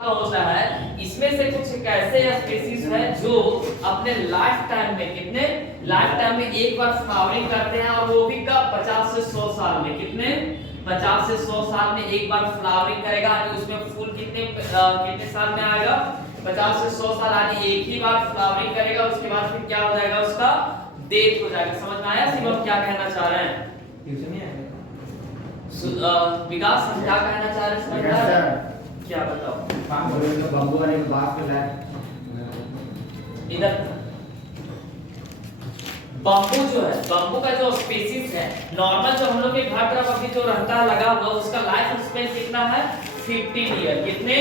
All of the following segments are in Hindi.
होता है, इसमें से कुछ एक ऐसे स्पीसीज है जो अपने लाइफ टाइम में एक बार फ्लावरिंग करते हैं, और वो भी कब 50 से 100 साल में। कितने 50 से 100 साल में एक बार फ्लावरिंग करेगा, यानी उसमें फूल कितने साल में आएगा, 50 से 100 साल, यानी एक ही बार फ्लावरिंग करेगा, उसके बाद फिर क्या हो जाएगा, उसका डेथ हो जाएगा। समझ में आया शिवम क्या कहना चाह रहे हैं? विकास हम क्या कहना चाह रहे हैं, समझ में आया? क्या बताओ? बम्बू वाले बात कर रहा है इधर बम्बू जो है, बम्बू का जो स्पीसीज है, नॉर्मल जो हम लोग के घर तरफ अभी जो रहता है लगा हुआ, उसका लाइफ स्पेन कितना है, 15 ईयर। कितने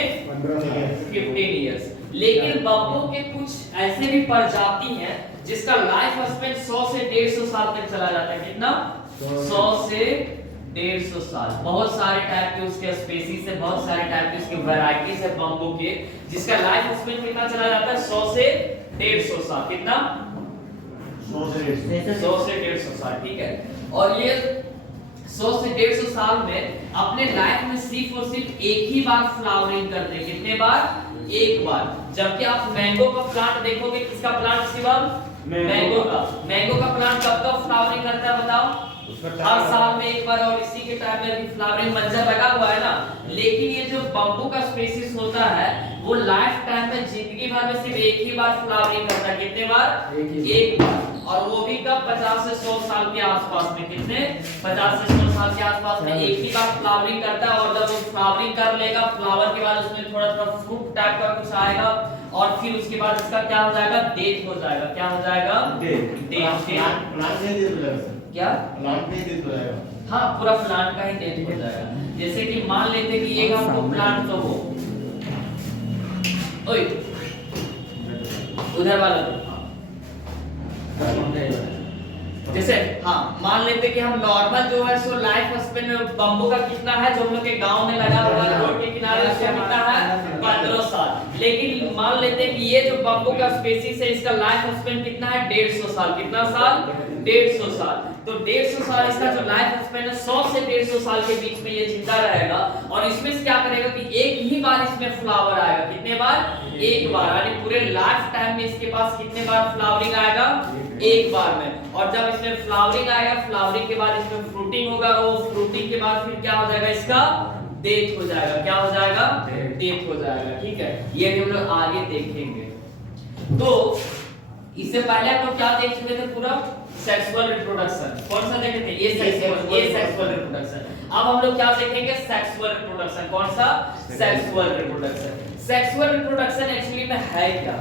15 ईयर्स। लेकिन बम्बू के कुछ ऐसे भी प्रजाति हैं जिसका लाइफ स्पेन 100 से 150 साल तक चला जाता है। कितना 100 से 150 साल। बहुत सारे टाइप के उसके स्पीसीज है, बहुत सारे टाइप के उसके वैरायटीज है बम्बू के, जिसका लाइफ स्पेन कितना चला जाता है, 100 से 150 साल। कितना 100 से 150 साल, ठीक है। और ये 100 से 150 साल में अपने लाइफ में सिर्फ और सिर्फ एक ही बार फ्लावरिंग करते हैं। कितने बार? एक बार। जबकि आप मैंगो का प्लांट देखोगे, किसका प्लांट शिवम? मैंगो का प्लांट कब कब फ्लावरिंग करता है बताओ? हर साल में एक बार, और इसी के टाइम में भी फ्लावरिंग मंजर लगा हुआ है ना। लेकिन ये जो बम्बू का स्पीसीज होता है, वो लाइफ टाइम में जिंदगी भर में सिर्फ एक ही बार फ्लावरिंग करता है। कितने बार? एक बार। और वो भी कब 50 से 100 साल के आसपास में। कितने 50 से 100 साल के आसपास में एक ही बार फ्लावरिंग करता है। और जब वो फ्लावरिंग कर लेगा, फ्लावर के बाद उसमें थोड़ा थोड़ा फ्रूट टाइप का कुछ आएगा, और फिर उसके बाद इसका क्या हो जाएगा, डेथ हो जाएगा। क्या हो जाएगा? क्या प्लांट में डेथ हो जाएगा। हाँ, पूरा प्लांट का ही डेथ हो जाएगा। जैसे कि मान लेते कि एक हमको प्लांट तो हो, ओए उधर वाला तो, जैसे हाँ मान लेते कि हम नॉर्मल जो है सो लाइफ स्पेन बम्बू का कितना है, जो हम लोग के गांव में लगा हुआ है रोड के किनारे, उसका कितना है, 15 साल। लेकिन मान लेते हैं कि ये जो बम्बू का स्पीसीज है, इसका लाइफ स्पेन कितना है, 150 साल। कितना साल? 150 साल। तो 150 साल इसका जो लाइफ स्पेन है, 100 से 150 साल के बीच में ये जिंदा रहेगा। और इसमें से क्या करेगा कि एक ही बार इसमें फ्लावर आएगा। कितने बार? एक बार। यानी पूरे लाइफ टाइम में इसके पास कितने बार फ्लावरिंग आएगा? एक बार में। और जब इसमें फ्लावरिंग आएगा, फ्लावरिंग के बाद इसमें फ्रूटिंग होगा, और वो फ्रूटिंग के बाद फिर क्या हो जाएगा, इसका डेथ हो जाएगा। क्या हो जाएगा? डेथ हो जाएगा, ठीक है। ये भी हम लोग आगे देखेंगे। तो इससे पहले हम लोग क्या देख चुके थे, पूरा सेक्सुअल रिप्रोडक्शन। कौन सा देखे थे? ये सेक्सुअल रिप्रोडक्शन। अब हम लोग क्या देखेंगे, सेक्सुअल रिप्रोडक्शन। कौन सा? Sexual reproduction. Sexual reproduction actually में है क्या?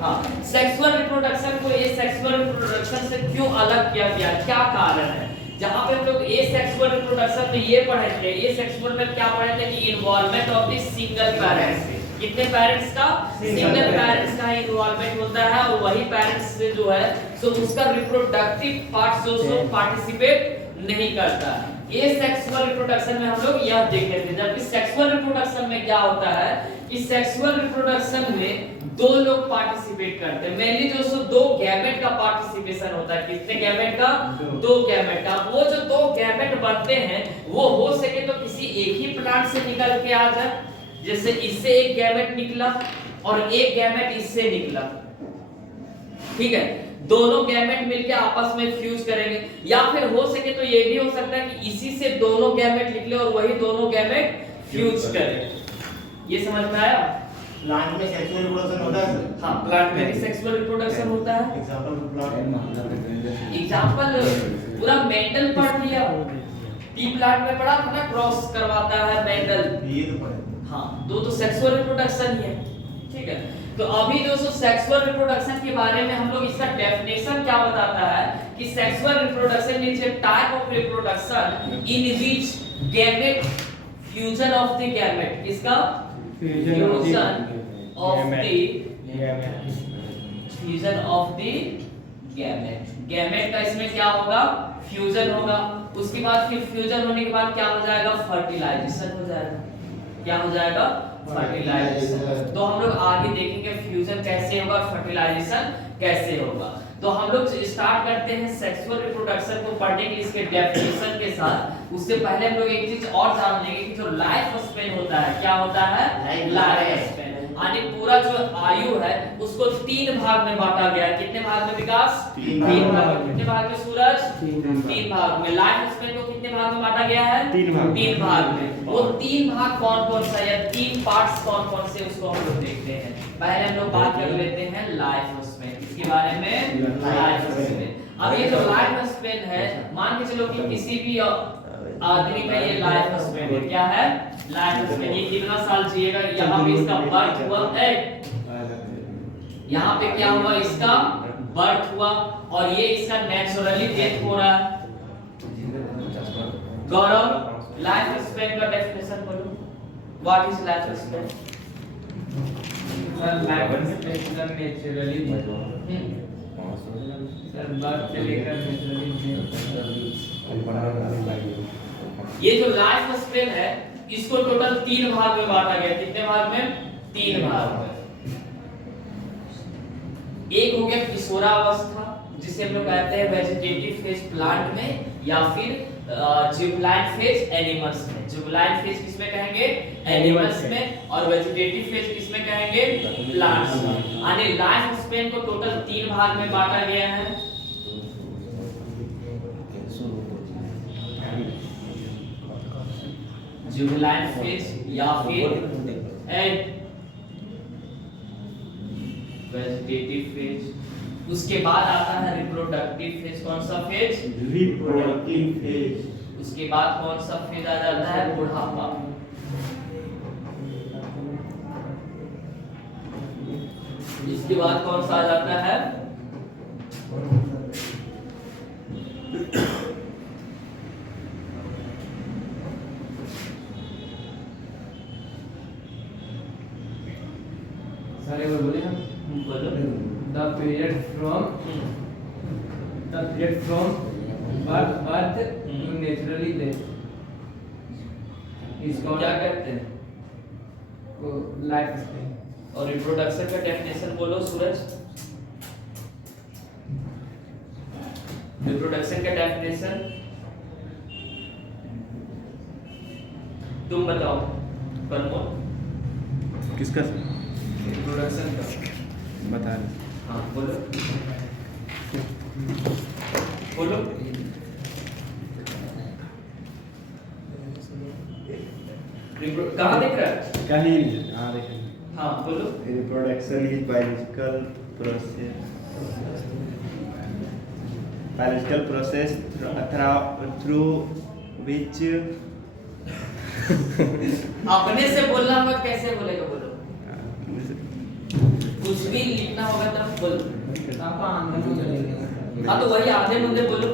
हाँ, सेक्सुअल रिप्रोडक्शन को ये सेक्सुअल रिप्रोडक्शन से क्यों अलग किया गया, क्या कारण है? जहां पे हम लोग ये सेक्सुअल रिप्रोडक्शन में ये पढ़े थे, ये सेक्सुअल में क्या पढ़े थे कि involvement of the single parents. कितने पेरेंट्स का? सिंगल पेरेंट्स का इन्वॉल्वमेंट होता है, और वही पेरेंट्स से जो है सो उसका रिप्रोडक्टिव पार्ट जो पार्टिसिपेट नहीं करता है। ये सेक्सुअल रिप्रोडक्शन में हम लोग यह देख रहे थे। जबकि सेक्सुअल रिप्रोडक्शन में क्या होता है कि सेक्सुअल रिप्रोडक्शन में दो लोग पार्टिसिपेट करते हैं। मेनली जो सो दो गैमेट का पार्टिसिपेशन होता है। कितने गैमेट का? दो गैमेट का। वो जो दो गैमेट बनते हैं, वो हो सके तो किसी एक ही प्लांट से निकल के आ जाए। जैसे इससे एक गैमेट निकला और एक गैमेट इससे निकला, ठीक है। दोनों गैमेट मिलके आपस में फ्यूज करेंगे, या फिर हो सके तो ये भी हो सकता है कि इसी से दोनों गैमेट निकले और वही दोनों गैमेट फ्यूज करें। ये समझ में आया? प्लांट में सेक्सुअल रिप्रोडक्शन होता है सर? हाँ, प्लांट में भी सेक्सुअल रिप्रोडक्शन होता है। एग्जांपल पूरा मेंडल पढ़ लिया, टी प्लांट में पढ़ा था ना, क्रॉस करवाता है मेंडल। ये तो पढ़ा। हाँ, दो तो सेक्सुअल रिप्रोडक्शन ही है, ठीक है। तो अभी दोस्तों सेक्सुअल रिप्रोडक्शन के बारे में हम लोग इसका डेफिनेशन क्या बताता है कि sexual reproduction means a type of reproduction in which gamete fusion of the gamete. किसका? Fusion of the gamete. Gamete का इसमें क्या होगा? फ्यूजन होगा। उसके बाद फिर फ्यूजन होने के बाद क्या हो जाएगा? फर्टिलाइजेशन हो जाएगा। क्या हो जाएगा? फर्टिलाइजेशन। तो हम लोग आगे देखेंगे फ्यूजन कैसे होगा और फर्टिलाइजेशन कैसे होगा। तो हम लोग स्टार्ट करते हैं सेक्सुअल रिप्रोडक्शन को पढ़ने के लिए इसके डेफिनेशन के साथ। उससे पहले हम लोग एक चीज और जान लेंगे कि जो लाइफ स्पेन होता है, क्या होता है? लाइफ स्पेन यानी पूरा जो आयु है उसको 3 भाग में बांटा गया है। कितने भाग में विकास? 3 भाग में। कितने भाग में सूरज? 3 भाग में। लाइफ स्पेन को कितने भाग में बांटा गया है? 3 भाग में। वो 3 भाग कौन कौन सा या 3 पार्ट्स कौन कौन से, उसको हम लोग देखते हैं। पहले हम लोग बात कर लेते हैं लाइफ स्पेन, इसके बारे में। लाइफ स्पेन, अब ये जो लाइफ स्पेन है, मान के चलो कि किसी भी आदमी का ये लाइफ स्पेन है। क्या है? Life span. ये कितना साल जिएगा? यहाँ पे इसका बर्थ हुआ है, यहाँ पे क्या हुआ? इसका बर्थ हुआ और ये इसका नेचुरली डेथ हो रहा है। गौरव, लाइफ स्पेन का डेफिनेशन बोलो। What is life span? Sir life span naturally sir birth से लेकर नेचुरली। ये जो लाइफ स्पेन है इसको टोटल 3 भाग में बांटा गया। कितने भाग में? 3 भाग में। एक हो गया किशोरावस्था, जिसे हम लोग कहते हैं वेजिटेटिव फेज प्लांट में, या फिर जुबलाइन फेज एनिमल्स में। जुबलाइन फेज किसमें कहेंगे? एनिमल्स में। और वेजिटेटिव फेज किसमें कहेंगे? प्लांट्स में। यानी लाइफ स्पेन को टोटल 3 भाग में बांटा गया है। जुबलाइन फेज या फिर वेजिटेटिव फेज। उसके बाद आता है रिप्रोडक्टिव फेज। कौन सा फेज? Reproductive phase. उसके बाद कौन सा फेज आ जाता है? बुढ़ापा। इसके बाद कौन सा आ जाता है? सारे वो बोले हम बोलो। The period from birth to naturally death. इसको क्या कहते हैं? को लाइफ स्पेन। और रिप्रोडक्शन का डेफिनेशन बोलो सूरज। रिप्रोडक्शन का डेफिनेशन तुम बताओ। प्रमोद, किसका? रिप्रोडक्शन का बता रहे। हाँ बोलो बोलो। कहाँ दिख रहा है? कहीं नहीं। हाँ देखें। हाँ बोलो। Reproduction is biological process through which अपने से बोलना होगा, कैसे बोलेगा बोलो। कुछ भी लिखना होगा तब बोलो। आपका आंदोलन चलेगा। हाँ तो वही आधे मुद्दे बोलो।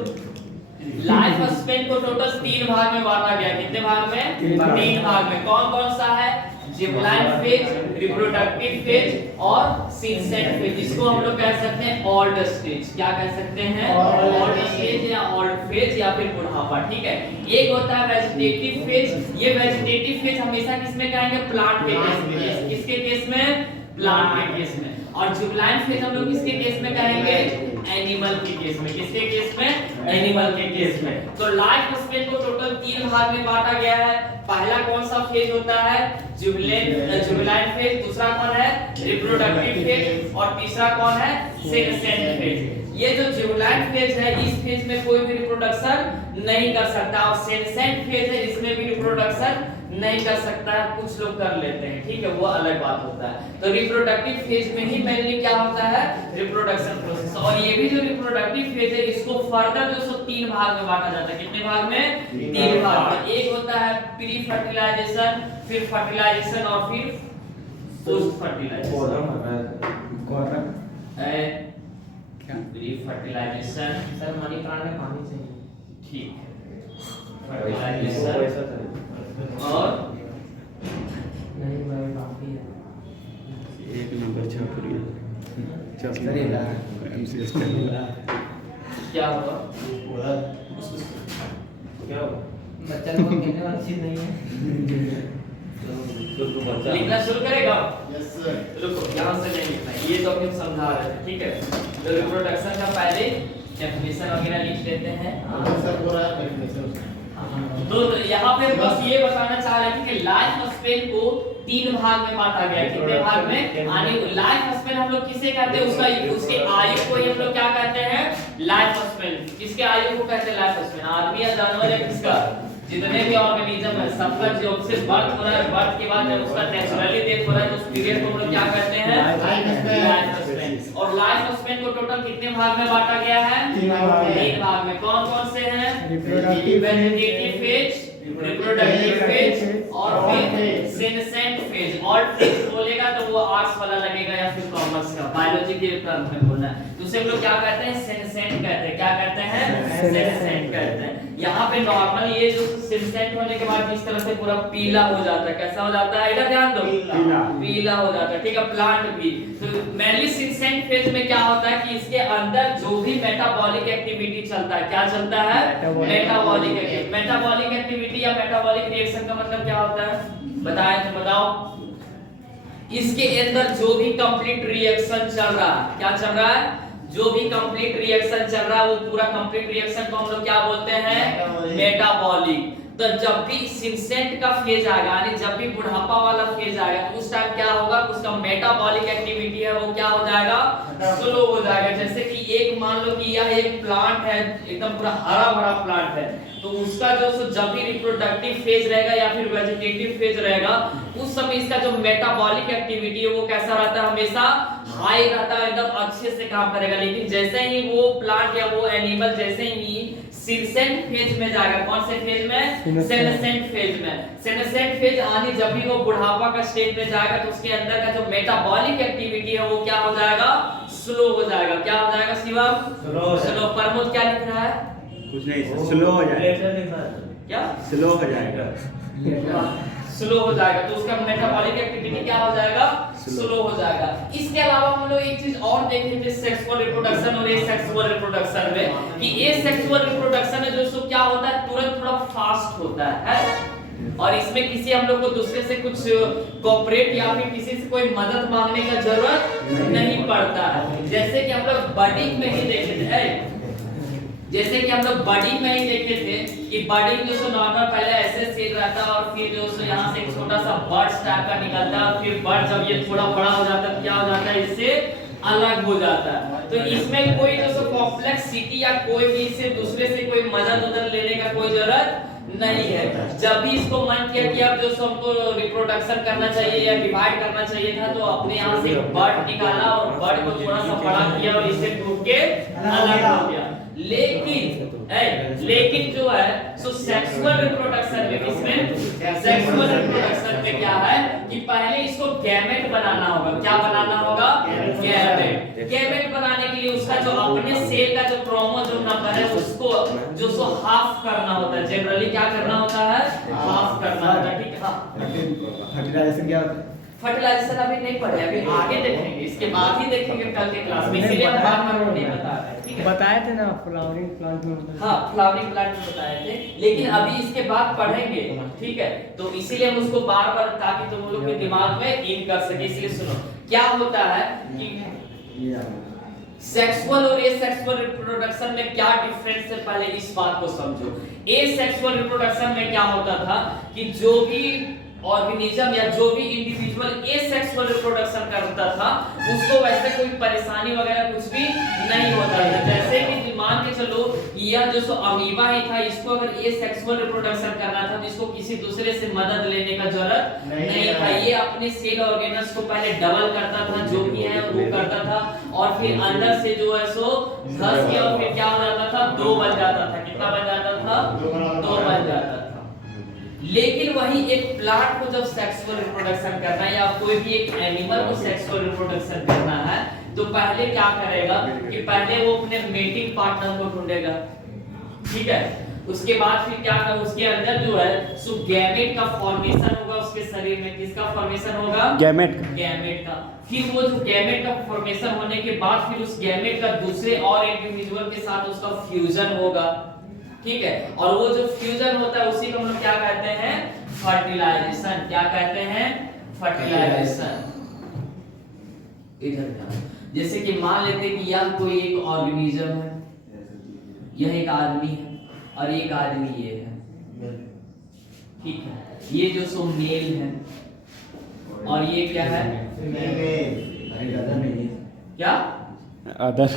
लाइफ स्पेन को टोटल 3 भाग में बांटा गया। कितने भाग में? 3 भाग में। कौन कौन सा है? जुबलाइन फेज, रिप्रोडक्टिव फेज और सिंसेंट फेज। इसको हम लोग कह सकते हैं ओल्ड स्टेज। क्या कह सकते हैं? ओल्ड स्टेज या ओल्ड फेज या फिर बुढ़ापा। ठीक है। एक होता है वेजिटेटिव फेज। ये वेजिटेटिव फेज हमेशा किसमें कहेंगे? प्लांट के केस में। किसके केस में? प्लांट के केस में। और जुबलाइन फेज हम लोग किसके केस में कहेंगे? एनिमल के केस में। किसके केस में? एनिमल के केस में। तो लाइफ स्पेन को टोटल 3 भाग में बांटा गया है। पहला कौन सा फेज होता है? जुबलाइन फेज। दूसरा कौन है? Reproductive phase. और तीसरा कौन है? Senescent phase. ये जो जुबलाइन फेज है, इस फेज में कोई भी रिप्रोडक्शन नहीं कर सकता। और सेनेसेंट फेज है, इसमें भी रिप्रोडक्शन नहीं कर सकता है। कुछ लोग कर लेते हैं, ठीक है, वो अलग बात होता है। तो रिप्रोडक्टिव फेज में ही मेनली क्या होता है? Reproduction process. और ये भी जो रिप्रोडक्टिव फेज है, इसको फर्दर जो 3 भाग में बांटा जाता है। कितने भाग में? 3 भाग में। एक होता है प्री फर्टिलाइजेशन, फिर फर्टिलाइजेशन और फिर post fertilisation. Pre fertilisation. Sir money plant में पानी चाहिए। ठीक है। फर्टिलाइजेशन और नहीं मैं बाकी है। 1 नंबर 6 पूरी MCS क्या हुआ? क्या हुआ? बच्चा लोग को खेलने वाली चीज नहीं है। लिखना शुरू करेगा? Yes sir. रुको, यहाँ से नहीं लिखना, ये तो हम समझा रहे थे, ठीक है। तो रिप्रोडक्शन का पहले डेफिनेशन वगैरह लिख लेते हैं। सर हो रहा है डेफिनेशन। तो यहाँ पे बस ये बताना चाह रहे थे कि लाइफ स्पेन को 3 भाग में बांटा गया है। कितने भाग में? यानी लाइफ स्पेन हम लोग किसे कहते हैं? उसके आयु को ही हम लोग क्या कहते हैं? Life span. किसके आयु को कहते हैं लाइफ स्पेन? आदमी या जानवर या किसका? जितने भी ऑर्गेनिज्म है सबका जो से बर्थ हो रहा है, बर्थ के बाद जब उसका नेचुरली डेथ हो रहा है तो उस पीरियड को हम लोग क्या कहते हैं? Life span. और लाइफ स्पेन को टोटल कितने भाग में बांटा गया है? 3 भाग में। कौन-कौन से हैं? वेजिटेटिव फेज, रिप्रोडक्टिव फेज और फिर सेनेसेंट फेज। और फेज बोलेगा तो वो आर्ट्स वाला लगेगा या फिर कॉमर्स का, बायोलॉजी के टर्म में बोलना है तो उसे हम लोग क्या कहते हैं? सेनेसेंट कहते हैं। क्या कहते हैं? सेनेसेंट कहते हैं। यहाँ पे नॉर्मल ये जो सेनेसेंट होने के बाद इस तरह से पूरा पीला हो जाता है। कैसा हो जाता है? इधर ध्यान दो, पीला हो जाता है, ठीक है। प्लांट भी तो मेनली सेनेसेंट फेज में क्या होता है कि इसके अंदर जो भी मेटाबॉलिक एक्टिविटी चलता है, क्या चलता है? मेटाबॉलिक एक्टिविटी या मेटाबॉलिक रिएक्शन का मतलब क्या होता है? बताएं तो बताओ। इसके अंदर जो भी कंप्लीट रिएक्शन चल रहा है, क्या चल रहा है? जो भी कंप्लीट रिएक्शन चल रहा है वो पूरा कंप्लीट रिएक्शन को हम लोग क्या बोलते हैं? मेटाबॉलिक। तो जब भी सेनेसेंट का फेज आएगा, यानी जब भी बुढ़ापा वाला फेज आएगा तो उस टाइम क्या होगा? उसका मेटाबॉलिक एक्टिविटी है वो क्या हो जाएगा? स्लो हो जाएगा। जैसे कि एक मान लो कि यह एक प्लांट है, एकदम पूरा हरा भरा प्लांट है, तो उसका जो जब भी रिप्रोडक्टिव फेज रहेगा या फिर वेजिटेटिव फेज रहेगा उस समय इसका जो मेटाबॉलिक एक्टिविटी है वो कैसा रहता है? हमेशा हाई रहता है, एकदम अच्छे से काम करेगा। लेकिन जैसे ही वो प्लांट या वो एनिमल जैसे ही सेनेसेंट फेज में जाएगा, कौन से फेज में? सेनेसेंट फेज में। सेनेसेंट फेज आने जब भी वो बुढ़ापा का स्टेज में जाएगा तो उसके अंदर का जो मेटाबॉलिक एक्टिविटी है वो क्या हो जाएगा? स्लो हो जाएगा। क्या हो जाएगा शिवम? स्लो। प्रमोद क्या लिख रहा है? कुछ नहीं, स्लो हो जाएगा। क्या? स्लो हो जाएगा। स्लो हो जाएगा तो उसका मेटाबॉलिक एक्टिविटी क्या हो जाएगा? स्लो हो जाएगा। इसके अलावा हम लोग एक चीज और देखें थे सेक्सुअल रिप्रोडक्शन और एसेक्सुअल रिप्रोडक्शन में कि एसेक्सुअल रिप्रोडक्शन में जो क्या होता है तुरंत थोड़ा फास्ट होता है और इसमें किसी हम लोग को दूसरे से कुछ कोऑपरेट या फिर किसी से कोई मदद मांगने का जरूरत नहीं पड़ता है। जैसे कि हम लोग बर्डिंग में ही देखे थे, जैसे कि हम लोग बर्डिंग में ही देखे थे कि बर्डिंग जो सो नॉर्मल पहले ऐसे सेल रहता है और फिर जो सो यहाँ से एक छोटा सा बर्ड टाइप का निकलता है और फिर बर्ड जब ये थोड़ा बड़ा हो जाता है क्या हो जाता है? इससे अलग हो जाता है। तो इसमें कोई जो सो कॉम्प्लेक्सिटी या कोई भी इससे दूसरे से कोई मदद लेने का कोई जरूरत नहीं है। जब भी इसको मन किया कि अब जो सो हमको रिप्रोडक्शन करना चाहिए या डिवाइड करना चाहिए था तो अपने यहाँ से बर्ड निकाला और बर्ड को थोड़ा सा बड़ा किया और इससे टूट के अलग हो गया। लेकिन जो है सो सेक्सुअल रिप्रोडक्शन में, इसमें सेक्सुअल रिप्रोडक्शन में क्या है कि पहले इसको गैमेट बनाना होगा। क्या बनाना होगा? गैमेट। गैमेट बनाने के लिए उसका जो अपने सेल का जो क्रोमोसोम नंबर है उसको जो सो हाफ करना होता है। जनरली क्या करना होता है? हाफ करना होता है, ठीक है। फर्टिलाइजेशन क्या होता है? फर्टिलाइजेशन अभी नहीं पढ़े, अभी आगे देखेंगे, इसके बाद ही देखेंगे कल के क्लास में, इसीलिए हम बार-बार नहीं बता रहे हैं, ठीक है। बताए थे ना फ्लावरिंग प्लांट में? हाँ, फ्लावरिंग प्लांट में बताए थे, लेकिन अभी इसके बाद पढ़ेंगे, ठीक है। तो इसीलिए हम उसको बार-बार ताकि तुम लोग के दिमाग में इन कर सके, इसलिए सुनो। क्या होता है कि सेक्सुअल और एसेक्सुअल रिप्रोडक्शन में क्या डिफरेंस है, पहले इस बात को समझो। एसेक्सुअल रिप्रोडक्शन में क्या होता था कि जो भी ऑर्गेनिज्म या जो भी इंडिविजुअल एसेक्सुअल रिप्रोडक्शन करता था उसको वैसे कोई परेशानी वगैरह कुछ भी नहीं होता था। जैसे कि मान के चलो यह जो सो अमीबा ही था, इसको अगर एसेक्सुअल रिप्रोडक्शन करना था तो इसको किसी दूसरे से मदद लेने का जरूरत नहीं था। ये अपने सेल ऑर्गेनल्स को पहले डबल करता था, जो भी है वो करता था और फिर अंदर से जो है सो घस के और फिर क्या हो जाता था? 2 बन जाता था। कितना बन जाता था? 2 बन जाता था। लेकिन वही एक प्लांट को जब सेक्सुअल रिप्रोडक्शन करना है या कोई भी एक एनिमल को सेक्सुअल रिप्रोडक्शन करना है तो पहले क्या करेगा कि पहले वो अपने मेटिंग पार्टनर को ढूंढेगा, ठीक है। उसके बाद फिर क्या कर उसके अंदर जो है सो गैमेट का फॉर्मेशन होगा उसके शरीर में। किसका फॉर्मेशन होगा? गैमेट का। फिर वो जो गैमेट का फॉर्मेशन होने के बाद फिर उस गैमेट का दूसरे और इंडिविजुअल के साथ उसका फ्यूजन होगा, ठीक है। और वो जो फ्यूजन होता है उसी को हम लोग क्या कहते हैं? फर्टिलाइजेशन, क्या कहते हैं? फर्टिलाइजेशन। इधर ध्यान, जैसे कि मान लेते कि यह कोई एक ऑर्गेनिज्म है, यह एक आदमी है और एक आदमी ये है, ठीक है। ये जो सो मेल है और ये क्या है? क्या? अदर।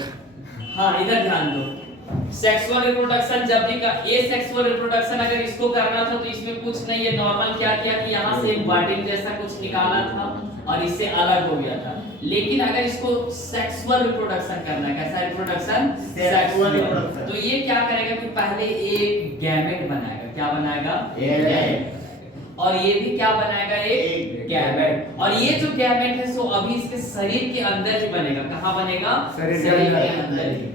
हाँ, इधर ध्यान दो। सेक्सुअल रिप्रोडक्शन जब भी एसेक्सुअल रिप्रोडक्शन अगर इसको करना था तो इसमें कुछ नहीं है, नॉर्मल क्या किया कि यहाँ से एक बॉडी जैसा कुछ निकाला था और इससे अलग हो गया था। लेकिन अगर इसको सेक्सुअल रिप्रोडक्शन करना है, कैसा रिप्रोडक्शन? Sexual reproduction. तो ये क्या करेगा कि पहले एक गैमेट बनाएगा, क्या बनाएगा? गैमेट। और ये भी क्या बनाएगा? एक गैमेट। और ये जो गैमेट है सो अभी इसके शरीर के अंदर ही बनेगा। कहाँ बनेगा? शरीर के अंदर ही।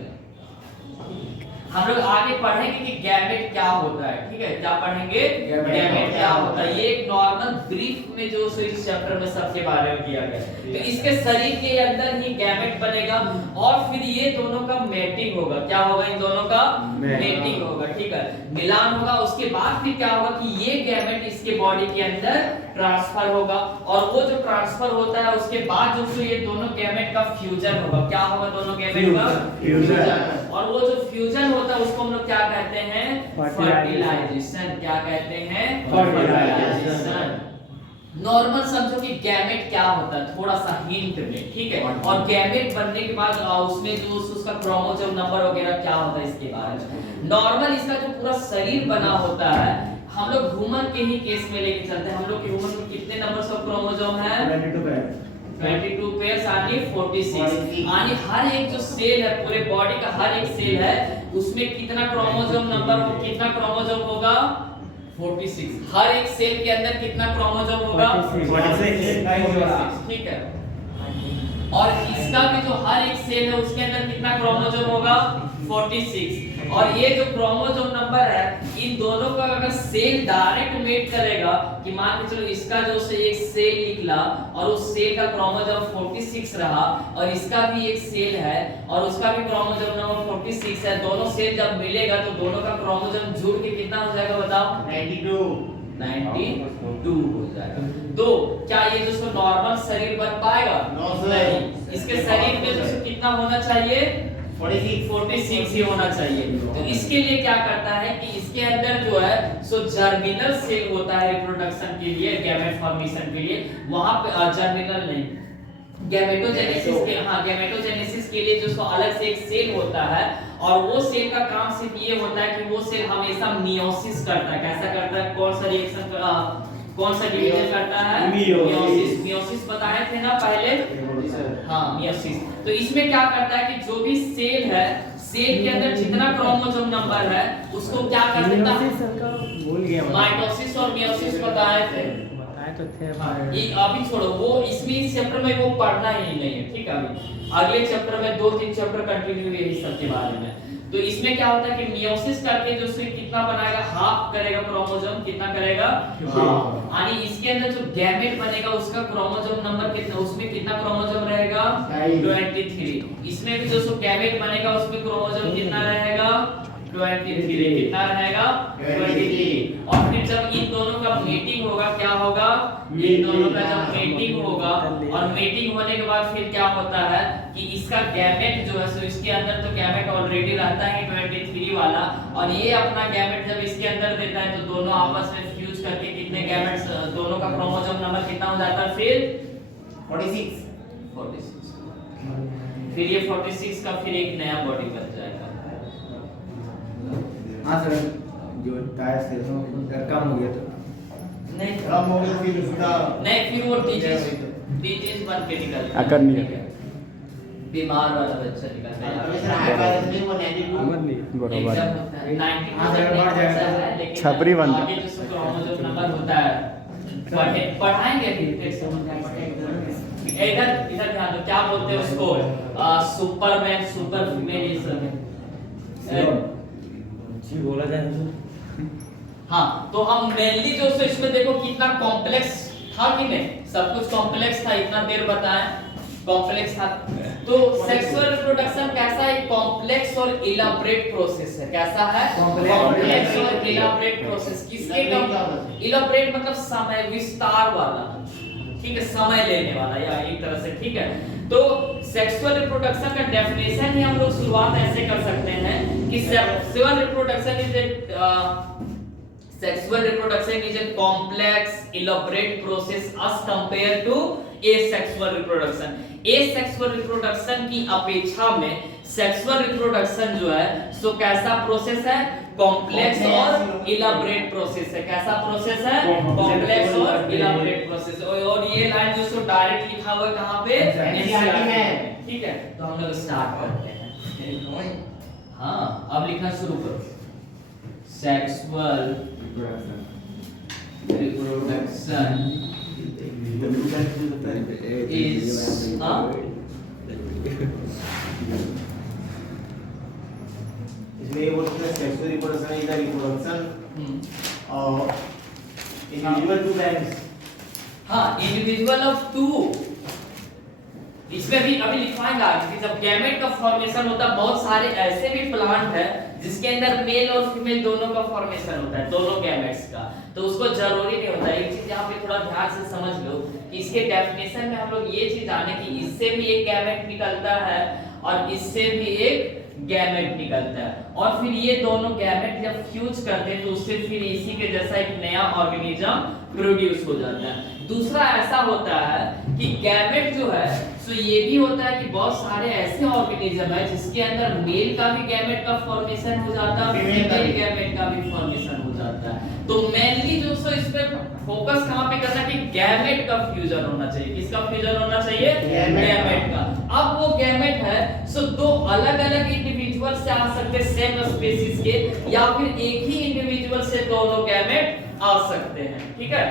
हम लोग आगे पढ़ेंगे कि गैमेट क्या होता है, ठीक है? क्या पढ़ेंगे? गैमेट क्या होता है। ये एक नॉर्मल ब्रीफ में जो इस चैप्टर में सबके बारे में किया गया है। तो इसके शरीर के अंदर ही गैमेट बनेगा और फिर ये दोनों का मेटिंग होगा। क्या होगा? इन दोनों का मेटिंग होगा, ठीक है, मिलान होगा। उसके बाद फिर क्या होगा कि ये गैमेट इसके बॉडी के अंदर ट्रांसफर होगा और वो जो ट्रांसफर होता है उसके बाद जो ये दोनों गैमेट का फ्यूजन होगा। क्या होगा? दोनों गैमेट का फ्यूजन। और वो जो फ्यूजन होता है उसको हम लोग क्या कहते हैं? फर्टिलाइजेशन। क्या कहते हैं? फर्टिलाइजेशन। नॉर्मल समझो कि गैमेट क्या होता है, थोड़ा सा हिंट में, ठीक है? और गैमेट बनने के बाद उसमें जो उसका क्रोमोसोम नंबर वगैरह क्या होता है इसके बारे में। नॉर्मल इसका जो पूरा शरीर बना होता है, हम लोग ह्यूमन के ही केस में लेके चलते हैं। हम लोग के ह्यूमन में कितने नंबर ऑफ क्रोमोसोम है? 22 पेयर्स यानी 46। यानी हर एक जो सेल है, पूरे बॉडी का हर एक सेल है, उसमें कितना क्रोमोसोम नंबर हो, कितना क्रोमोसोम होगा? 46। हर एक सेल के अंदर कितना क्रोमोसोम होगा? 46, ठीक है। और इसका भी जो हर एक सेल है उसके अंदर कितना क्रोमोसोम होगा? 46। और ये जो क्रोमोसोम नंबर है, इन दोनों का अगर सेल डायरेक्ट मेट करेगा कि मान के चलो इसका जो से एक सेल निकला और उस सेल का क्रोमोसोम 46 रहा और इसका भी एक सेल है और उसका भी क्रोमोसोम नंबर 46 है, दोनों सेल जब मिलेगा तो दोनों का क्रोमोसोम जुड़ के कितना हो जाएगा बताओ? 92 हो जाएगा। तो क्या ये जो नॉर्मल शरीर बन पाएगा? नहीं। इसके शरीर में जो कितना होना चाहिए? 46 ही होना चाहिए। तो इसके लिए क्या करता है कि इसके अंदर जो है सो जर्मिनल सेल होता है रिप्रोडक्शन के लिए, गैमेट फॉर्मेशन के लिए। वहां पे जर्मिनल नहीं, गैमेटोजेनेसिस के, हाँ, गैमेटोजेनेसिस के लिए जो सो अलग से एक सेल होता है और वो सेल का काम सिर्फ ये होता है कि वो सेल हमेशा मियोसिस करता है। कैसा करता है? कौन सा रिएक्शन, कौन सा डिवीजन करता है? मियोसिस। मियोसिस बताए थे ना पहले? हाँ, मियोसिस। तो इसमें क्या करता है कि जो भी सेल है, सेल के अंदर जितना क्रोमोसोम नंबर है उसको क्या कर देता है? भूल गया। माइटोसिस और मियोसिस बताए थे, तो थे। ये अभी छोड़ो, वो इसमें इस चैप्टर में वो पढ़ना ही नहीं है, ठीक है? अभी अगले चैप्टर में 2-3 चैप्टर कंटिन्यू है इस सब के बारे में। तो इसमें क्या होता है कि मियोसिस करके जो से कितना बनाएगा? हाफ करेगा क्रोमोसोम, कितना करेगा? हाफ। यानी इसके अंदर जो गैमेट बनेगा उसका क्रोमोसोम नंबर कितना, उसमें कितना क्रोमोसोम रहेगा? 23। इसमें भी जो सो गैमेट बनेगा उसमें क्रोमोसोम कितना रहेगा? 23। कितना रहेगा? 23। और फिर जब इन दोनों का मेटिंग होगा, क्या होगा? इन दोनों का जब मेटिंग होगा और मेटिंग होने के बाद फिर क्या होता है कि इसका गैमेट जो है सो इसके अंदर तो गैमेट ऑलरेडी रहता है 23 वाला, और ये अपना गैमेट जब इसके अंदर देता है तो दोनों आपस में फ्यूज करके कितने गैमेट्स, दोनों का क्रोमोसोम नंबर कितना हो जाता है? फिर 46। फिर ये 46 का फिर एक नया बॉडी बन जाएगा। हाँ सर, जो टायर से कम हो गया तो नहीं कम हो गया फिर उसका नहीं, फिर वो डिजीज बन के निकलता अकर नहीं है। बीमार वाला बच्चा निकलता है। अभी सर हाइपर नहीं, वो 92 अमर नहीं बरोबर एग्जाम होता है 90 हाँ सर, बढ़ जाएगा। लेकिन छपरी बन आगे जो क्रोमोसोम नंबर होता है पढ़ाएंगे फिर समझ आएगा। इधर ध्यान दो, क्या बोलते हैं उसको? सुपरमैन, सुपर फीमेल, ये सब जी बोला जाए तो। हाँ, तो हम मेनली जो सो इसमें देखो कितना कॉम्प्लेक्स था कि नहीं? सब कुछ कॉम्प्लेक्स था, इतना देर बताएं कॉम्प्लेक्स था। तो सेक्सुअल रिप्रोडक्शन कैसा है? कॉम्प्लेक्स और इलाबरेट प्रोसेस है। कैसा है? कॉम्प्लेक्स और इलाबरेट प्रोसेस। किसके कम? इलाबरेट मतलब समय विस्तार वाला, ठीक है, समय लेने वाला या एक तरह से, ठीक है। तो सेक्सुअल रिप्रोडक्शन का डेफिनेशन ही हम लोग शुरुआत ऐसे कर सकते हैं कि sexual reproduction is a complex elaborate process as compared to asexual reproduction। asexual reproduction की अपेक्षा में सेक्सुअल रिप्रोडक्शन जो है सो कैसा प्रोसेस है? कॉम्प्लेक्स और इलाबरेट प्रोसेस है। कैसा प्रोसेस है? कॉम्प्लेक्स और इलाबरेट प्रोसेस। और ये लाइन जो सो डायरेक्ट लिखा हुआ है कहां पे? एनसीईआरटी में, ठीक है। तो हम लोग स्टार्ट करते हैं। हां, अब लिखना शुरू करो। सेक्सुअल reproduction is इसमें ये बोलते हैं sexual reproduction is the reproduction individual two times. हाँ, इंडिविजुअल ऑफ टू। इसमें भी अभी लिखवाएंगे कि जब गैमेट का फॉर्मेशन होता है, बहुत सारे ऐसे भी प्लांट है जिसके अंदर मेल और फीमेल दोनों का फॉर्मेशन होता है, दोनों गैमेट्स का। तो उसको जरूरी नहीं होता। एक चीज यहाँ पे थोड़ा ध्यान से समझ लो कि इसके डेफिनेशन में हम लोग ये चीज जाने कि इससे भी एक गैमेट निकलता है और इससे भी एक गैमेट निकलता है, और फिर ये दोनों गैमेट जब फ्यूज करते हैं तो उससे फिर इसी के जैसा एक नया ऑर्गेनिज्म प्रोड्यूस हो जाता है। दूसरा ऐसा होता है कि गैमेट जो है सो ये भी होता है कि बहुत सारे ऐसे ऑर्गेनिज्म है जिसके अंदर मेल का भी गैमेट का फॉर्मेशन हो जाता है, फीमेल गैमेट का भी फॉर्मेशन हो जाता है। तो मेनली जो सो इस पे फोकस कहां पे करना है कि गैमेट का फ्यूजन होना चाहिए। किसका फ्यूजन होना चाहिए? गैमेट का। अब वो गैमेट है सो दो अलग-अलग इंडिविजुअल से आ सकते हैं सेम स्पीशीज के, या फिर एक ही इंडिविजुअल से दोनों गैमेट आ सकते हैं, ठीक है।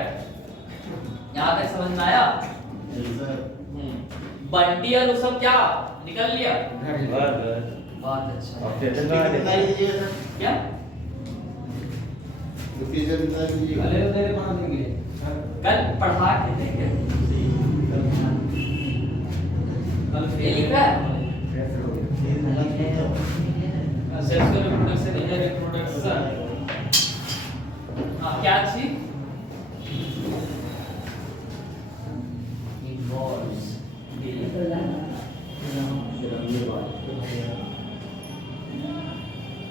यहां तक समझ में आया? बंटी और वो सब क्या निकल लिया? बहुत अच्छा। क्या कल पढ़ा के देंगे। ये लिखा है सेक्सुअल रिप्रोडक्शन इज रिप्रोडक्शन। हां, क्या चीज? इन्वॉल्व्स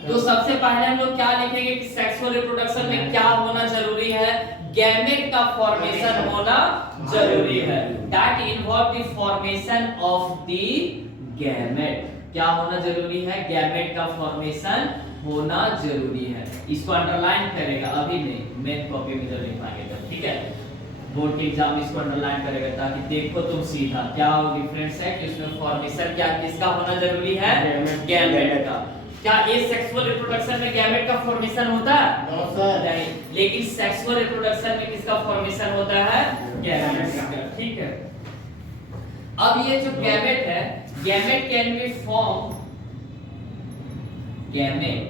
तो सबसे पहले हम लोग क्या लिखेंगे कि सेक्सुअल रिप्रोडक्शन में क्या होना जरूरी है? गैमेट का फॉर्मेशन होना जरूरी है। That involve the formation of the gamete. क्या होना जरूरी है? गैमेट का फॉर्मेशन होना जरूरी है। इसको अंडरलाइन करेगा, अभी नहीं, मेन कॉपी में जब लिखाएंगे तब, ठीक है। बोर्ड के एग्जाम इसको अंडरलाइन करेगा ताकि देखो तुम सीधा क्या डिफरेंस है कि उसमें फॉर्मेशन क्या किसका होना जरूरी है? गैमेट का। क्या एसेक्सुअल रिप्रोडक्शन में गैमेट का फॉर्मेशन होता है? नहीं, लेकिन सेक्सुअल रिप्रोडक्शन में किसका फॉर्मेशन होता है? गैमेट का, ठीक है। अब ये जो गैमेट है, gamete can be form, gamete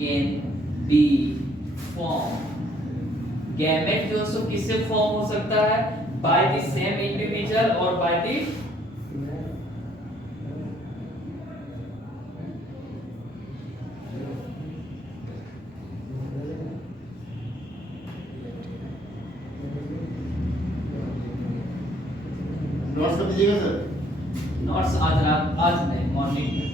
can be form, gamete जो सो किससे फॉर्म हो सकता है? बाय द सेम इंडिविजुअल और बाय द नोट्स कर दीजिएगा सर। नोट्स आज रात, आज नहीं, मॉर्निंग में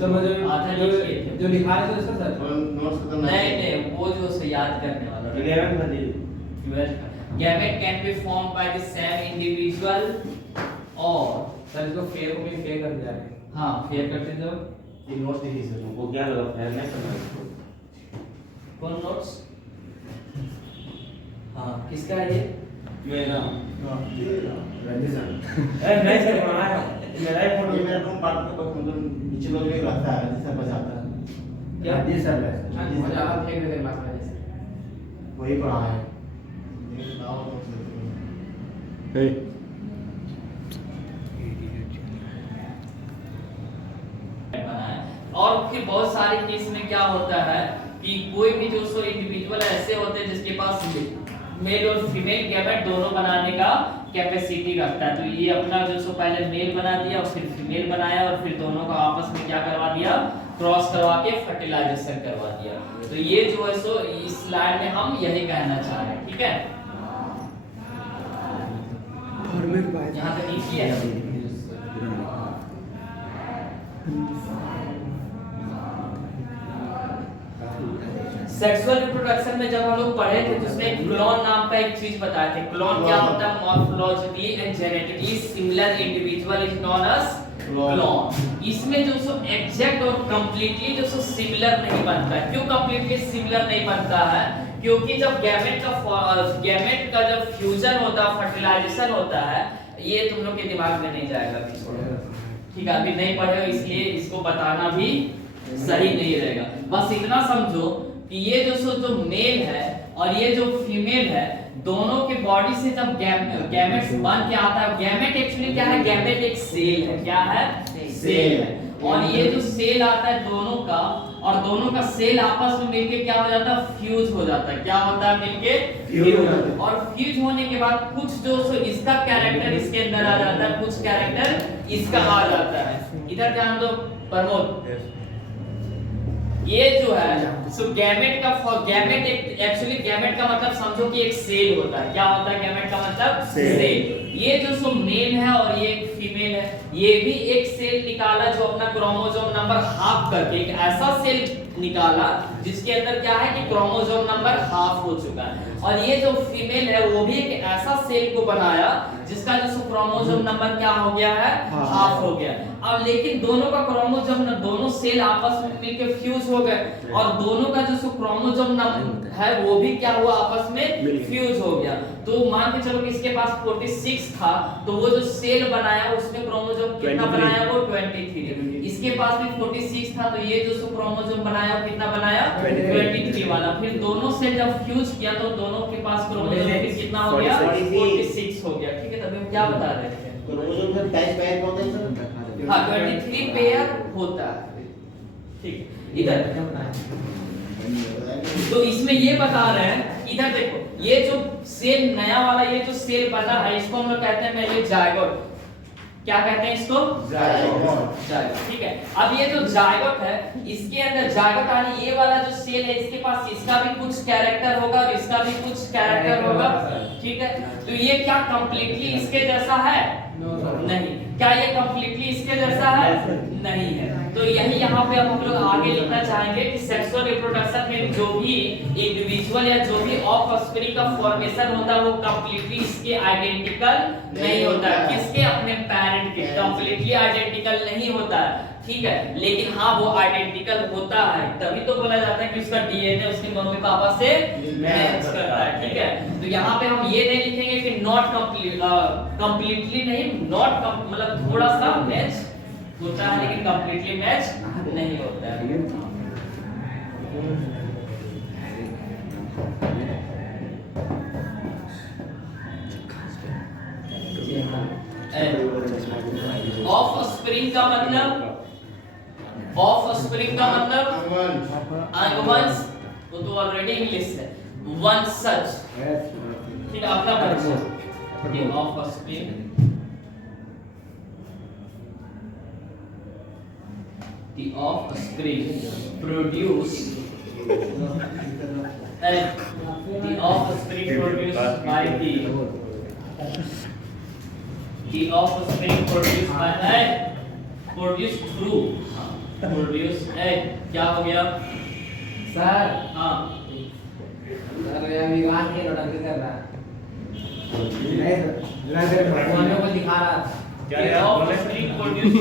समझ आधा लिखिए थे। जो लिखा है तो इसका सर नोट्स खत्म नहीं नहीं, वो जो से याद करने वाला 11 बजे 12 gamete can be form by the same individual और सर इसको फेयर को भी फेयर कर दिया है। हां, फेयर करते जाओ। ये नोट्स दीजिए सर। तुमको क्या लगा फेयर नहीं करना इसको? कौन नोट्स? हां, किसका है ये? मेरा रंजीत सर। ए नहीं सर, बनाया मेरा ही ये फोटो मेरा रूम पार्ट में मतलब नीचे लोग नहीं रखता है, रंजीत सर बजाता है। क्या? रंजीत सर है। मुझे आप फेयर कर दे मास्क में जैसे वही पढ़ा है। ये नाम नोट्स देते हैं। हे और फिर बहुत सारे केस में क्या होता है कि कोई भी जो सो इंडिविजुअल ऐसे होते हैं जिसके पास मेल और फीमेल गैमेट दोनों बनाने का कैपेसिटी रखता है। तो ये अपना जो सो पहले मेल बना दिया और फिर फीमेल बनाया और फिर दोनों को आपस में क्या करवा दिया, क्रॉस करवा के फर्टिलाइजेशन करवा दिया। तो ये जो है सो इस स्लाइड में हम यही कहना चाह रहे हैं, ठीक है। यहाँ तक ठीक है। सेक्सुअल रिप्रोडक्शन में जब हम लोग पढ़े थे तो उसमें क्लोन नाम का एक चीज बताए थे। क्लोन क्या होता है? Morphologically and genetically similar individual is known as clone. इसमें जो सो एग्जैक्ट और कंप्लीटली जो सो सिमिलर नहीं बनता है। क्यों कंप्लीटली सिमिलर नहीं बनता है? क्योंकि जब गैमेट का जब फ्यूजन होता है, फर्टिलाइजेशन होता है, ये तुम लोग के दिमाग में नहीं जाएगा अभी थोड़ा, ठीक है। अभी नहीं पढ़े हो इसलिए इसको बताना भी सही नहीं रहेगा। बस इतना समझो कि ये जो मेल है और ये जो फीमेल है, दोनों के बॉडी से जब गैमेट्स बन के आता है, गैमेट एक्चुअली क्या है? गैमेट एक सेल है। क्या है? सेल है। और ये जो सेल आता है दोनों का, और दोनों का सेल आपस में मिलके क्या हो जाता है? फ्यूज हो जाता है। क्या होता है? मिलके फ्यूज। और फ्यूज होने के बाद कुछ जो इसका कैरेक्टर इसके अंदर आ जाता है, कुछ कैरेक्टर इसका आ जाता है। इधर ध्यान दो प्रमोद, ये जो है सो गैमेट एक एक्चुअली गैमेट का मतलब समझो कि एक सेल होता है। क्या होता है गैमेट का मतलब? सेल। ये जो सो मेल है और ये एक फीमेल है, ये भी एक सेल निकाला जो अपना क्रोमोसोम नंबर हाफ करके एक ऐसा सेल निकाला जिसके अंदर क्या है कि क्रोमोसोम नंबर हाफ हो चुका है। और ये जो फीमेल है वो भी एक ऐसा सेल को बनाया जिसका जो क्रोमोसोम नंबर क्या हो गया है? हाफ हो गया। अब लेकिन दोनों का क्रोमोसोम, दोनों सेल आपस में मिलकर फ्यूज हो गए और दोनों का जो क्रोमोसोम नंबर है वो भी क्या हुआ? आपस में फ्यूज हो गया। तो मान के चलो कि इसके पास 46 था, तो वो जो सेल बनाया उसमें क्रोमोसोम कितना बनाया? वो 23। इसके पास भी 46 था, तो ये जो क्रोमोसोम बनाया वो कितना बनाया? 23 वाला। फिर दोनों सेल जब फ्यूज किया तो दोनों के पास क्रोमोसोम कितना हो गया? 46 हो गया, ठीक है। तब हम क्या बता रहे थे? क्रोमोसोम का टाइप पेयर होता है सर? हाँ, 23 पेयर होता है, ठीक। इधर तो इसमें ये बता रहे हैं, इधर देखो, ये जो सेल नया वाला ये जो सेल बना है इसको हम लोग कहते हैं ये जायगोट। क्या कहते हैं इसको? जायगोट, ठीक है। अब ये जो जायगोट है इसके अंदर जायगोट यानी ये वाला जो सेल है इसके पास इसका भी कुछ कैरेक्टर होगा और इसका भी कुछ कैरेक्टर होगा, ठीक है। तो ये क्या कंप्लीटली इसके जैसा है? नहीं। क्या ये कंप्लीटली इसके जैसा है? नहीं है। तो यही यहाँ पे हम लोग आगे लिखना चाहेंगे कि सेक्सुअल रिप्रोडक्शन में जो भी इंडिविजुअल या जो भी ऑफस्प्रिंग का फॉर्मेशन होता है वो कंप्लीटली इसके आइडेंटिकल नहीं होता है। किसके? अपने पेरेंट के। कंप्लीटली आइडेंटिकल नहीं होता है, ठीक है। लेकिन हाँ वो आइडेंटिकल होता है, तभी तो बोला जाता है कि उसका डीएनए उसके मम्मी पापा से मैच करता है, ठीक है। तो यहाँ पे हम ये नहीं लिखेंगे कि नॉट कंप्लीटली नहीं, नॉट मतलब थोड़ा सा मैच होता है लेकिन कंप्लीटली मैच नहीं होता है। ऑफस्प्रिंग का मतलब अंगवंश, वो तो ऑलरेडी इंग्लिश है। वंशज, ठीक है। अपना परिचय ऑफस्प्रिंग, the offspring produced क्या हो गया सर? हाँ सर ये विवाह के नौटंकी कर रहा है। नहीं सर, भगवानों को दिखा रहा था। offspring produced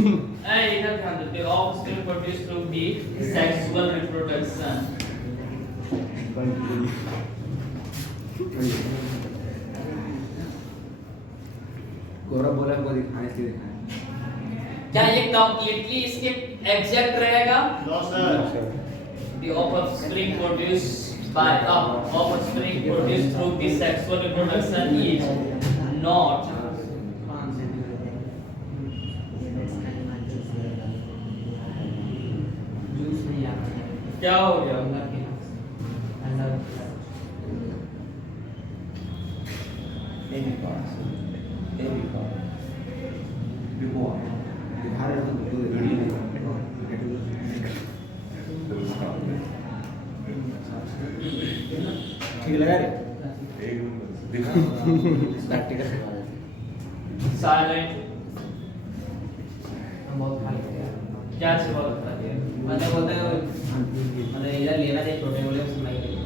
इधर ध्यान देते हो, offspring produced through the sexual reproduction। गौरव बोला को दिखाने से दिखाने। क्या ये कंप्लीटली इसके एग्जैक्ट रहेगा? No sir. The offspring produced by offspring produced through the sexual reproduction is not क्या हो गया? ठीक लगा रे एक नंबर दिखा प्रैक्टिकल करवा रहे साइलेंट हम बहुत खाली कर यार क्या से बहुत बता दिया मतलब बोलते हैं मतलब इधर लेना चाहिए छोटे बोले उसमें ही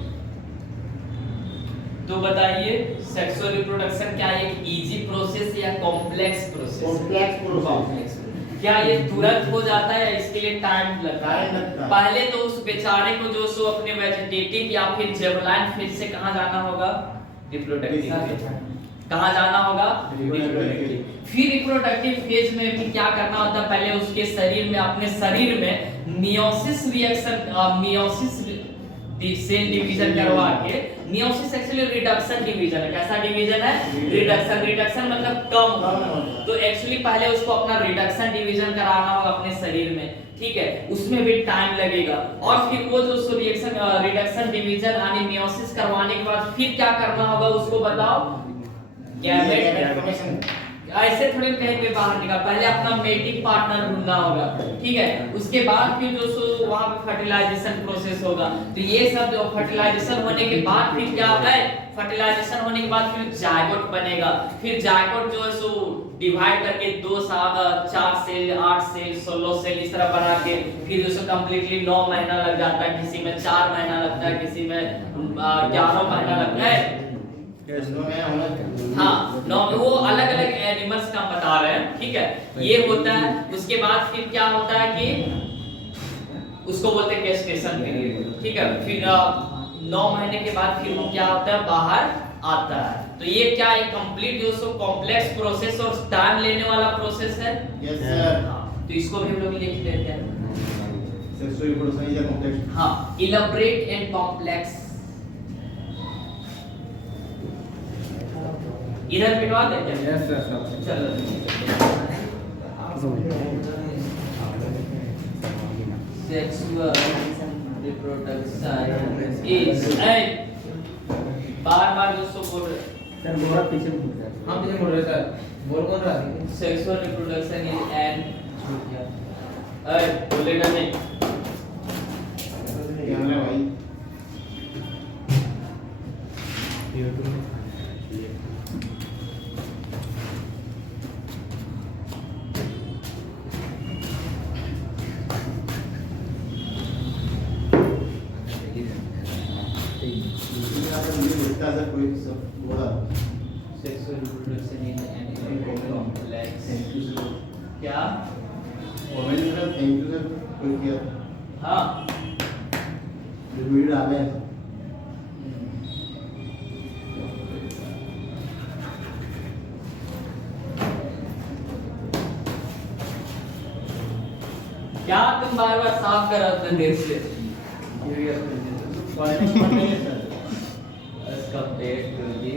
तो बताइए सेक्सुअल रिप्रोडक्शन क्या एक इजी प्रोसेस या complex process? Complex process. Complex. क्या ये तुरंत हो जाता है या इसके लिए टाइम लगता टाइम लगता है? है। पहले तो उस बेचारे को जो सो अपने वेजिटेटिव या फिर जेवलाइन फेज से कहां जाना होगा? Reproductive phase. कहां जाना होगा? रिप्रोडक्टिव। फिर रिप्रोडक्टिव फेज में भी क्या करना होता है? पहले उसके शरीर में अपने शरीर में meiosis reaction meiosis cell division करवा के मियोसिस एक्चुअली रिडक्शन डिवीजन है। कैसा डिवीजन है? रिडक्शन। रिडक्शन मतलब कम होना। तो एक्चुअली पहले उसको अपना रिडक्शन डिवीजन कराना होगा अपने शरीर में, ठीक है? उसमें भी टाइम लगेगा और फिर वो जो रिएक्शन रिडक्शन डिवीजन यानी मियोसिस करवाने के बाद फिर क्या करना होगा उसको बताओ? गैमेट ऐसे थोड़ी कहीं पे बाहर निकाल, पहले अपना मेटिंग पार्टनर ढूंढना होगा, ठीक है? उसके बाद फिर जो सो वहां पे फर्टिलाइजेशन प्रोसेस होगा। तो ये सब जो फर्टिलाइजेशन होने के बाद फिर क्या है? फर्टिलाइजेशन होने के बाद फिर जायगोट बनेगा। फिर जायगोट जो है सो डिवाइड करके 4 सेल 8 सेल 16 सेल इस तरह बना के फिर उसे कंप्लीटली 9 महीना लग जाता है, किसी में 4 महीना लगता है, किसी में 11 महीना लगता है। हाँ, वो अलग अलग एनिमल्स का बता रहे हैं, ठीक है? ये होता है। उसके बाद फिर क्या होता है कि उसको बोलते हैं गेस्टेशन पीरियड, ठीक है? फिर 9 महीने के बाद फिर वो क्या होता है? बाहर आता है। तो ये क्या एक कंप्लीट जो सो कॉम्प्लेक्स प्रोसेस और टाइम लेने वाला प्रोसेस है। Yes sir. हाँ, तो इसको भी हम लोग लिख लेते हैं। Sexual reproduction is a complex. हाँ, इलैबोरेट एंड कॉम्प्लेक्स। इधर बिठवा दे क्या? यस सर चलो सेक्सुअल रिप्रोडक्शन इज बार जो सो बोल रहे सर बोरा पीछे मुड़ रहा है हम पीछे मुड़ रहे हैं सर बोल कौन रहा है सेक्सुअल रिप्रोडक्शन इज एन बोलेगा नहीं ध्यान रहे भाई। सर कोई सब बोला sexual reproduction is an complex क्या? Comment sir thank you sir कोई किया हाँ जो वीडियो डाले हैं क्या तुम बार बार साफ कर रहे हो देर से as compared to the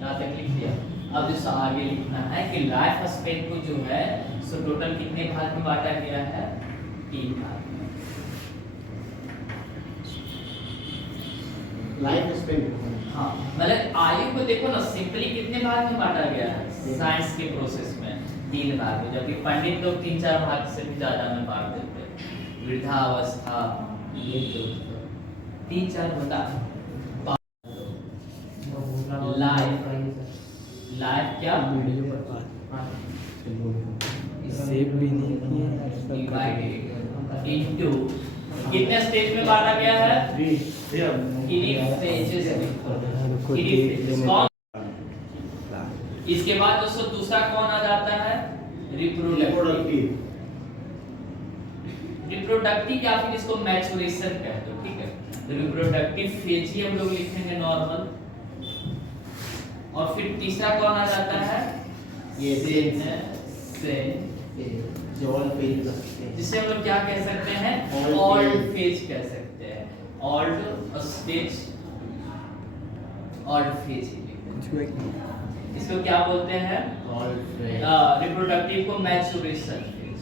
यहाँ तक लिख दिया। अब जो आगे लिखना है कि लाइफ स्पेन को जो है सो टोटल कितने भाग में बांटा गया है? 3 भाग में। Life span. हाँ, मतलब आयु को देखो ना सिंपली कितने भाग में बांटा गया है साइंस के प्रोसेस में? 3 भाग में, जबकि पंडित लोग 3-4 भाग से भी ज्यादा में बांट देते हैं। वृद्धावस्था ये जो 3-4 बता लाइफ क्या सेव भी नहीं किए डिवाइडेड इनटू कितने स्टेज में बांटा गया है? 3 फेजेस में। कौन? इसके बाद दोस्तों दूसरा कौन आ जाता है? रिप्रोडक्टिव। रिप्रोडक्टिव या फिर इसको मैचुरेशन कहते हो, ठीक है? रिप्रोडक्टिव फेज ही हम लोग लिखेंगे नॉर्मल। और फिर तीसरा कौन आ जाता है? ये सेन जॉल फेज सकते हैं जिसे हम लोग क्या कह सकते हैं? Old old phase। फेज कह सकते हैं। Old stage old phase. इसको क्या बोलते हैं? All phase. रिप्रोडक्टिव को मैचुरेशन फेज।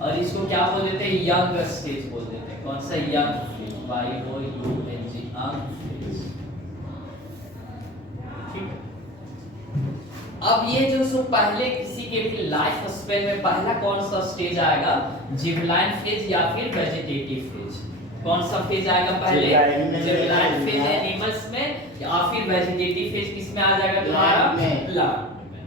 और इसको क्या बोल देते हैं? यंग स्टेज बोल देते हैं। कौन सा? Young phase. YOUNG अंग फेज। ठीक है। अब ये जो सो पहले किसी के भी लाइफ स्पेन में पहला कौन सा स्टेज आएगा, जिबलाइन फेज या फिर वेजिटेटिव फेज। कौन सा फेज आएगा पहले, जिबलाइन फेज एनिमल्स में या फिर वेजिटेटिव फेज किस में आ जाएगा तुम्हारा, प्लांट में।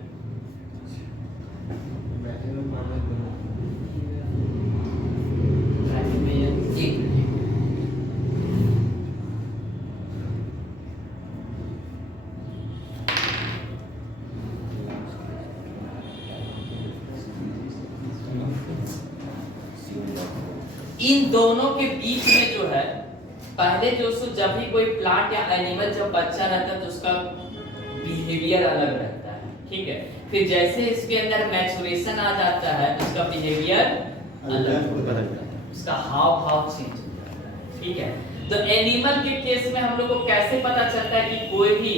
इन दोनों के बीच में जो है पहले जो जब भी कोई प्लांट या एनिमल जब बच्चा रहता है तो उसका बिहेवियर अलग रहता है, ठीक है। फिर जैसे इसके अंदर मैचुरेशन आ जाता है तो उसका बिहेवियर अलग हो जाता है, उसका हाव भाव चेंज हो जाता है, ठीक है। तो एनिमल के केस में हम लोग को कैसे पता चलता है कि कोई भी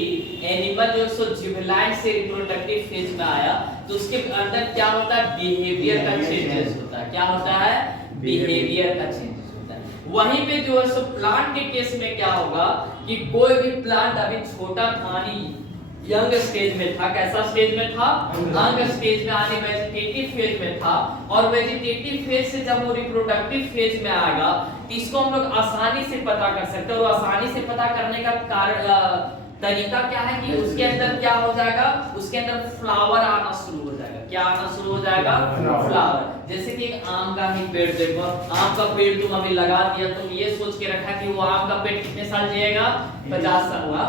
एनिमल जो सो जुवेनाइल से रिप्रोडक्टिव फेज में आया तो उसके अंदर क्या होता है, बिहेवियर का चेंजेस होता है। क्या होता है, बिहेवियर का चेंजेस होता है। वहीं पे जो है सो प्लांट के केस में क्या होगा कि कोई भी प्लांट अभी छोटा खानी यंग स्टेज में था, कैसा स्टेज में था, अंग स्टेज में आने वेजिटेटिव फेज में था, और वेजिटेटिव फेज से जब वो रिप्रोडक्टिव फेज में आएगा तो इसको हम लोग आसानी से पता कर सकते हैं। और आसानी से पता करने का कारण तरीका क्या है कि उसके अंदर क्या हो जाएगा, उसके अंदर फ्लावर आना शुरू हो जाएगा। क्या आना शुरू हो जाएगा, फ्लावर। जैसे कि एक आम का ही पेड़ देखो, आम का पेड़ तुम अभी लगा दिया, तुम ये सोच के रखा कि वो आम का पेड़ कितने साल जिएगा, 50 साल हुआ,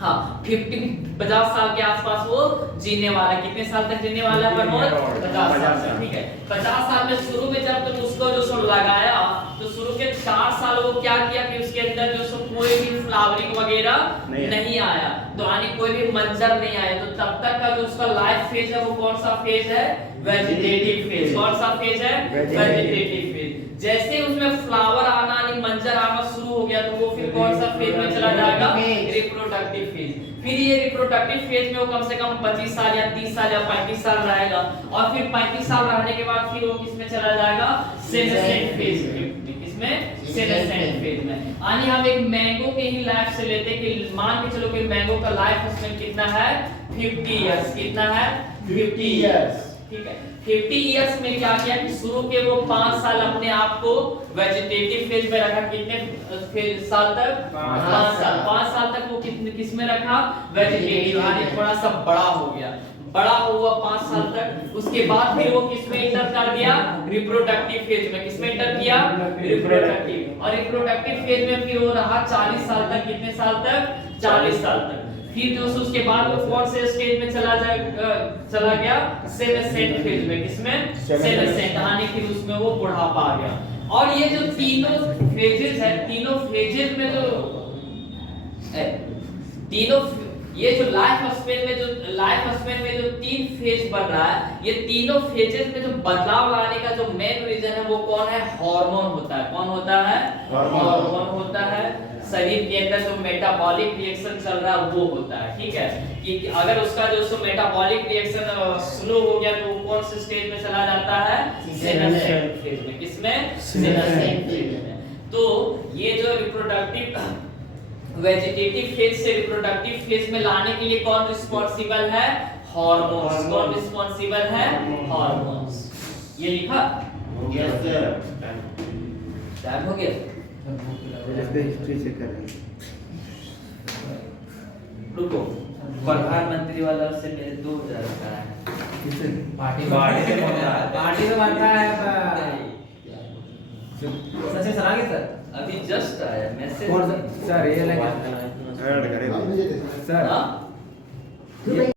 हाँ 50 साल के आसपास वो जीने वाला है। कितने साल तक जीने वाला है प्रमोद, 50 साल तक, ठीक है। 50 साल में शुरू में जब तुम उसको जो सो लगाया तो शुरू के 4 साल वो क्या किया कि उसके अंदर जो सो कोई भी फ्लावरिंग वगैरह नहीं आया, तो यानी कोई भी मंजर नहीं आया। तो तब तक का जो उसका लाइफ फेज है वो कौन सा फेज है, वेजिटेटिव फेज। कौन सा फेज है, वेजिटेटिव फेज। जैसे उसमें फ्लावर आना यानी मंजर आना शुरू हो गया तो वो फिर कौन सा फेज में चला जाएगा, रिप्रोडक्टिव फेज। फिर ये रिप्रोडक्टिव फेज में वो कम से कम 25 साल या 30 साल या 35 साल रहेगा, और फिर 35 साल रहने के बाद फिर वो किसमें चला जाएगा, सेनेसेंट फेज में। किसमें, सेनेसेंट फेज में। यानी हम एक मैंगो के ही लाइफ से लेते हैं कि मान के चलो कि मैंगो का लाइफ स्पेन कितना है, 50 इयर्स। कितना है, 50 इयर्स, ठीक है। 50 इयर्स में क्या किया कि शुरू के वो 5 साल अपने आप को वेजिटेटिव फेज में रखा। कितने साल तक, 5 साल। 5 साल तक वो किस में रखा, वेजिटेटिव। यानी थोड़ा सा बड़ा हो गया, बड़ा हुआ 5 साल तक। उसके बाद फिर वो किस में इंटर कर दिया, रिप्रोडक्टिव फेज में। किस में इंटर किया, रिप्रोडक्टिव। और रिप्रोडक्टिव फेज में फिर वो रहा 40 साल तक। कितने साल तक, 40 साल तक। फिर जो उसके बाद वो कौन से स्टेज में चला गया, सेनेसेंट फेज में। किसमें, सेनेसेंट। यानी फिर उसमें वो बुढ़ापा आ गया। और ये जो तीनों फेजेस है, तीनों फेजेस में जो तीनों ये जो लाइफ स्पेन में जो 3 फेज बन रहा है, ये तीनों फेजेस में जो बदलाव लाने का जो मेन रीजन है वो कौन है, हार्मोन होता है। कौन होता है, हार्मोन होता है। शरीर के अंदर जो मेटाबॉलिक रिएक्शन चल रहा है वो होता है, ठीक है। कि अगर उसका जो सो मेटाबॉलिक रिएक्शन स्लो हो गया तो वो कौन से स्टेज में चला जाता है, सेनेसेंट फेज में। किसमें, सेनेसेंट फेज में। तो ये जो रिप्रोडक्टिव वेजिटेटिव फेज से रिप्रोडक्टिव फेज में लाने के लिए कौन रिस्पांसिबल है, हार्मोन्स। कौन रिस्पांसिबल है, हार्मोन्स। ये लिखा हो गया सर, टाइम हो गया। हिस्ट्री चेक कर रहे हैं। रुको, प्रधानमंत्री वाला से मेरे 2000 का है। पार्टी तो बनता है। सच सलाह के सर अभी जस्ट आया मैसेज। कौन सा सर, ये लगा ऐड करें सर। हाँ